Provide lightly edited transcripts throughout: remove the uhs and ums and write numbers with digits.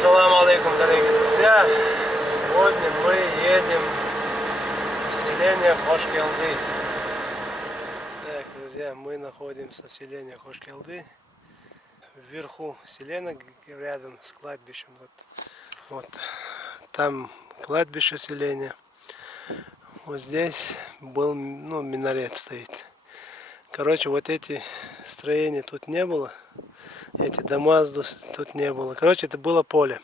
Ассаламу алейкум, дорогие друзья! Сегодня мы едем в селение Хошкелды. Так, друзья, мы находимся в селении Хошкелды. Вверху селения, рядом с кладбищем. Вот там кладбище селения. Вот здесь был, минарет стоит. Короче, вот эти строения тут не было. Эти дома тут не было. Короче, это было поле.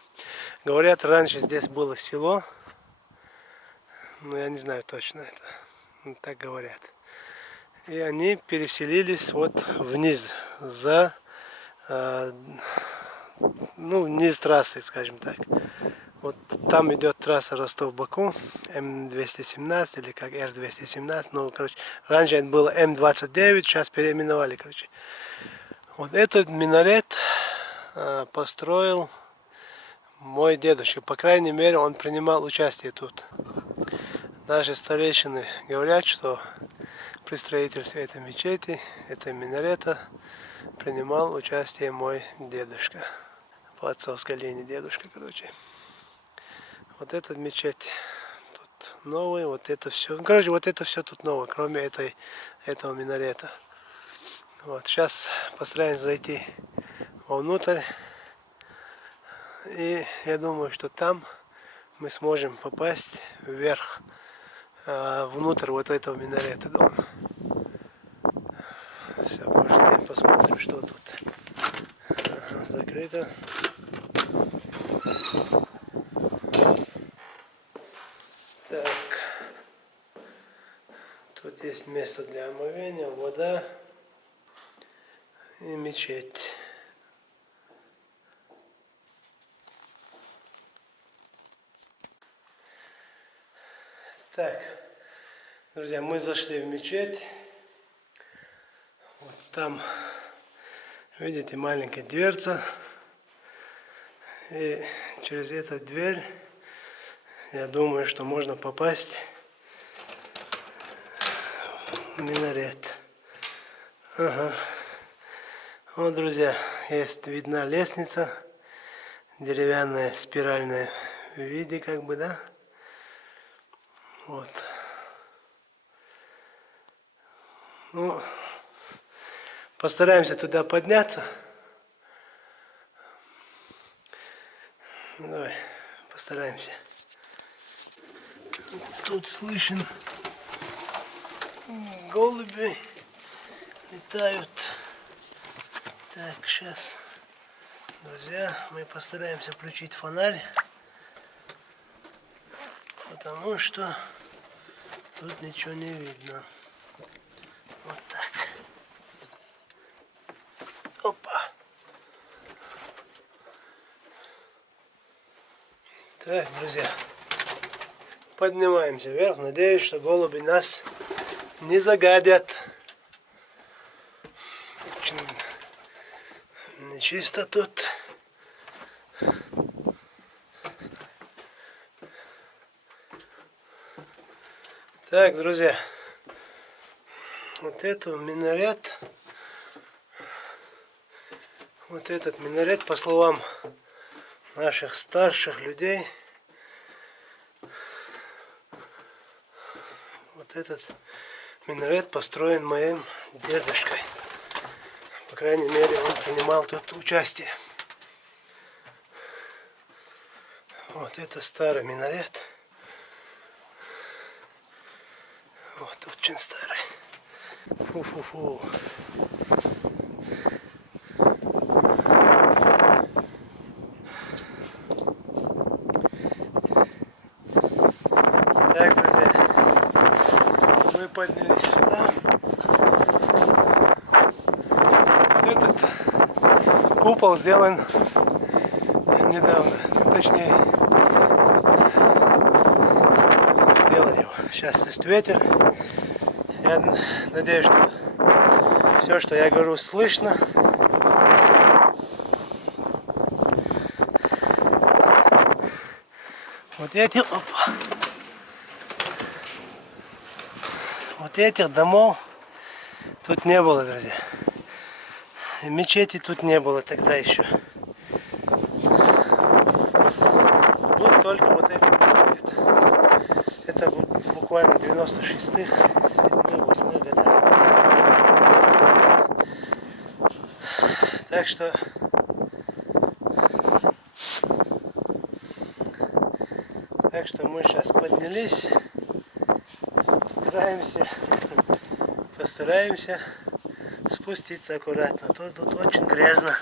Говорят, раньше здесь было село. Но я не знаю точно это. Так говорят. И они переселились вот вниз, вниз трассы, скажем так. Вот там идет трасса Ростов-Баку, М217 или как Р217. Ну, короче, раньше это было М29, сейчас переименовали, короче. Вот этот минарет построил мой дедушка. По крайней мере, он принимал участие тут. Наши старейшины говорят, что при строительстве этой мечети, этой минарета, принимал участие мой дедушка. По отцовской линии дедушка, короче. Вот эта мечеть тут новая, вот это все. Короче, вот это все тут новое, кроме этого минарета. Вот, сейчас постараемся зайти вовнутрь. И я думаю, что там мы сможем попасть вверх, внутрь вот этого минарета дома. Все, пошли посмотрим, что тут. Закрыто. Так. Тут есть место для омовения, вода и мечеть. Так, друзья, мы зашли в мечеть. Вот там, видите, маленькая дверца. И через эту дверь, я думаю, что можно попасть в минарет. Ага. Вот, друзья, есть видна лестница, деревянная, спиральная в виде, как бы, да? Вот. Ну, постараемся туда подняться. Давай, постараемся. Тут слышен голуби летают. Так, сейчас, друзья, мы постараемся включить фонарь, потому что тут ничего не видно. Вот так. Опа. Так, друзья, поднимаемся вверх. Надеюсь, что голуби нас не загадят. Очень нечисто тут. Так, друзья, вот этот минарет, по словам наших старших людей, вот этот минарет построен моим дедушкой. По крайней мере, он принимал тут участие. Вот это старый минарет. Вот, очень старый. Фу-фу-фу. Так, друзья, мы поднялись сюда. Этот купол сделан недавно, точнее, сделали его. Сейчас есть ветер. Я надеюсь, что все, что я говорю, слышно. Вот этих домов тут не было, друзья. И мечети тут не было тогда еще. только вот это будет. Это буквально 96-х, 7-х, 8-х годах. Так что мы сейчас поднялись, постараемся спуститься аккуратно. Тут очень грязно.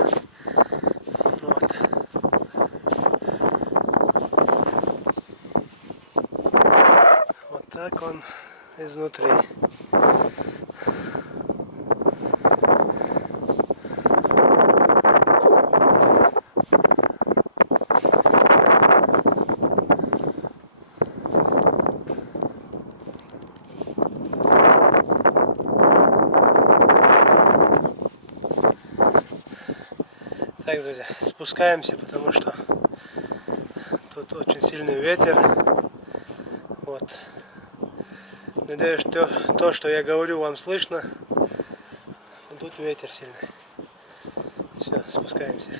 Вот. Вот так он изнутри. Так, друзья, спускаемся, потому что тут очень сильный ветер. Вот. Надеюсь, что то, что я говорю, вам слышно. Но тут ветер сильный. Все, спускаемся.